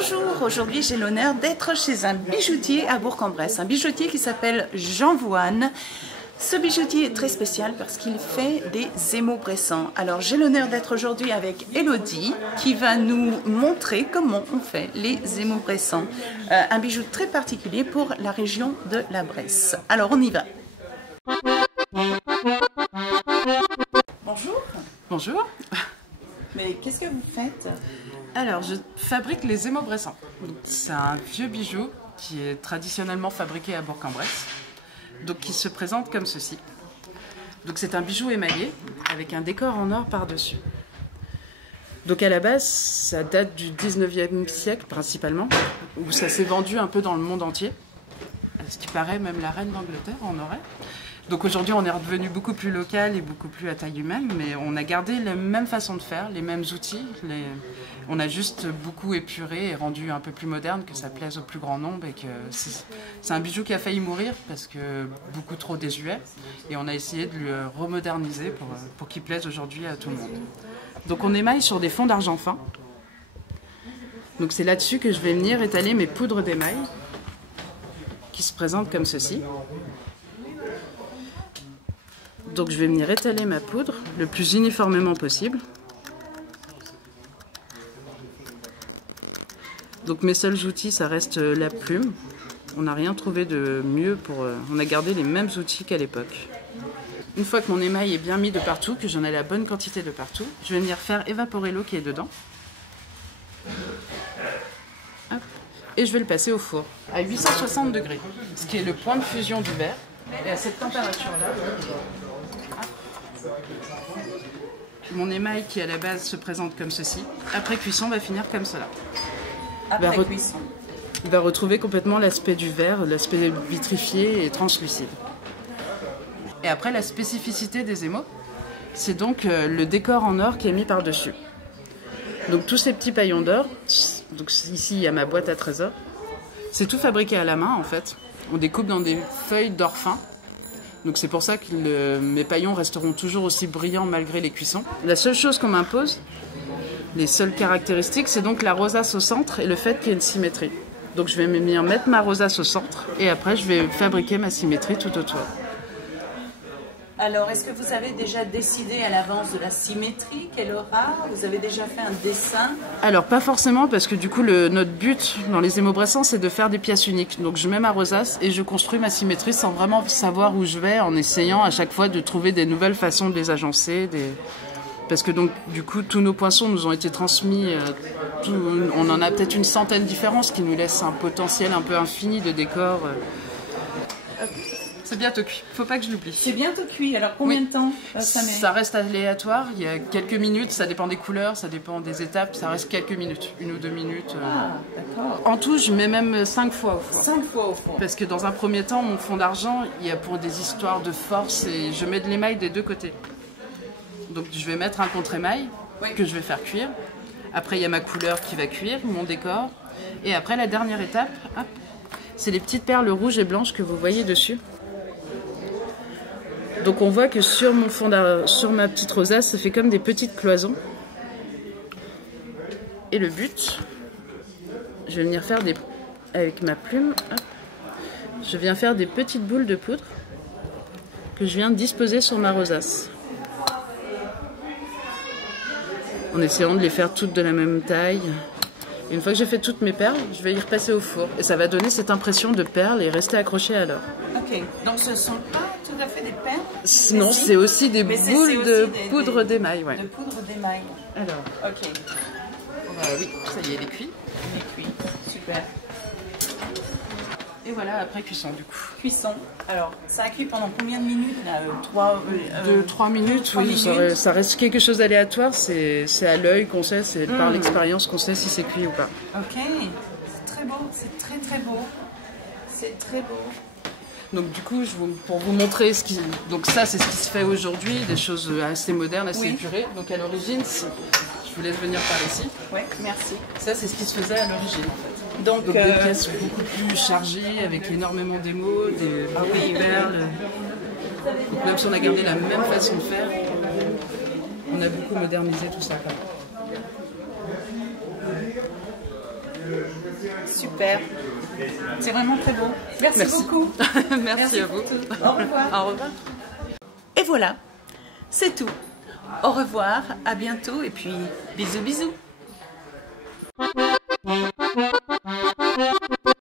Bonjour, aujourd'hui j'ai l'honneur d'être chez un bijoutier à Bourg-en-Bresse, un bijoutier qui s'appelle Jean Voine. Ce bijoutier est très spécial parce qu'il fait des émaux-bressants. Alors j'ai l'honneur d'être aujourd'hui avec Elodie qui va nous montrer comment on fait les émaux-bressants. Un bijou très particulier pour la région de la Bresse. Alors on y va. Bonjour. Bonjour. Mais qu'est-ce que vous faites? Alors, je fabrique les émaux-bressants. C'est un vieux bijou qui est traditionnellement fabriqué à Bourg-en-Bresse, donc qui se présente comme ceci. Donc c'est un bijou émaillé avec un décor en or par-dessus. Donc à la base, ça date du 19e siècle principalement, où ça s'est vendu un peu dans le monde entier. Ce qui paraît, même la reine d'Angleterre en aurait. Donc aujourd'hui, on est redevenu beaucoup plus local et beaucoup plus à taille humaine, mais on a gardé la même façon de faire, les mêmes outils. On a juste beaucoup épuré et rendu un peu plus moderne, que ça plaise au plus grand nombre. Et que c'est un bijou qui a failli mourir parce que beaucoup trop désuet. Et on a essayé de le remoderniser pour qu'il plaise aujourd'hui à tout le monde. Donc on émaille sur des fonds d'argent fin. Donc c'est là-dessus que je vais venir étaler mes poudres d'émail, qui se présentent comme ceci. Donc je vais venir étaler ma poudre le plus uniformément possible. Donc mes seuls outils, ça reste la plume. On n'a rien trouvé de mieux on a gardé les mêmes outils qu'à l'époque. Une fois que mon émail est bien mis de partout, que j'en ai la bonne quantité de partout, je vais venir faire évaporer l'eau qui est dedans. Hop. Et je vais le passer au four à 860 degrés, ce qui est le point de fusion du verre. Et à cette température-là, mon émail qui à la base se présente comme ceci, après cuisson va finir comme cela. Après cuisson. Il va retrouver complètement l'aspect du verre, l'aspect vitrifié et translucide. Et après, la spécificité des émaux, c'est donc le décor en or qui est mis par-dessus. Donc tous ces petits paillons d'or, donc ici il y a ma boîte à trésors, c'est tout fabriqué à la main en fait. On découpe dans des feuilles d'or fin. Donc c'est pour ça que mes paillons resteront toujours aussi brillants malgré les cuissons. La seule chose qu'on m'impose, les seules caractéristiques, c'est donc la rosace au centre et le fait qu'il y ait une symétrie. Donc je vais venir mettre ma rosace au centre et après je vais fabriquer ma symétrie tout autour. Alors, est-ce que vous avez déjà décidé à l'avance de la symétrie qu'elle aura? Vous avez déjà fait un dessin? Alors, pas forcément, parce que du coup, notre but dans les émaux-bressants, c'est de faire des pièces uniques. Donc, je mets ma rosace et je construis ma symétrie sans vraiment savoir où je vais, en essayant à chaque fois de trouver des nouvelles façons de les agencer. Parce que donc, du coup, tous nos poinçons nous ont été transmis, on en a peut-être une centaine différents, ce qui nous laisse un potentiel un peu infini de décors. C'est bientôt cuit, faut pas que je l'oublie. C'est bientôt cuit, alors combien de temps ça met? Ça reste aléatoire, il y a quelques minutes, ça dépend des couleurs, ça dépend des étapes, ça reste quelques minutes, 1 ou 2 minutes. Ah, d'accord. En tout, je mets même 5 fois au four. 5 fois au four. Parce que dans un premier temps, mon fond d'argent, il y a pour des histoires de force et je mets de l'émail des deux côtés. Donc je vais mettre un contre-émail que je vais faire cuire. Après, il y a ma couleur qui va cuire, mon décor. Et après, la dernière étape, c'est les petites perles rouges et blanches que vous voyez dessus. Donc on voit que sur ma petite rosace, ça fait comme des petites cloisons. Et le but, je vais venir faire avec ma plume, je viens faire des petites boules de poudre que je viens disposer sur ma rosace. En essayant de les faire toutes de la même taille. Et une fois que j'ai fait toutes mes perles, je vais y repasser au four. Et ça va donner cette impression de perles et rester accroché à l'or. Ok, donc ce ne sont pas tout à fait des perles? Non, c'est aussi des boules de poudre d'émail. Ouais. De poudre d'émail. Alors, ok. Oui, ça y est, il est cuit. Il est cuit, super. Et voilà, après cuisson du coup. Cuisson. Alors, ça a cuit pendant combien de minutes là? 3 minutes, oui. Ça reste quelque chose d'aléatoire. C'est à l'œil qu'on sait, c'est par l'expérience qu'on sait si c'est cuit ou pas. Ok, c'est très beau, c'est très très beau. C'est très beau. Donc du coup, pour vous montrer donc ça c'est ce qui se fait aujourd'hui, des choses assez modernes, assez épurées. Donc à l'origine, je vous laisse venir par ici. Oui, merci. Ça c'est ce qui se faisait à l'origine en fait. Donc des pièces beaucoup plus chargées, avec énormément d'émaux, des perles. Donc même si on a gardé la même façon de faire, on a beaucoup modernisé tout ça quand même. Super. C'est vraiment très beau. Merci beaucoup. Merci à vous. Au revoir. Au revoir. Et voilà, c'est tout. Au revoir, à bientôt et puis bisous bisous.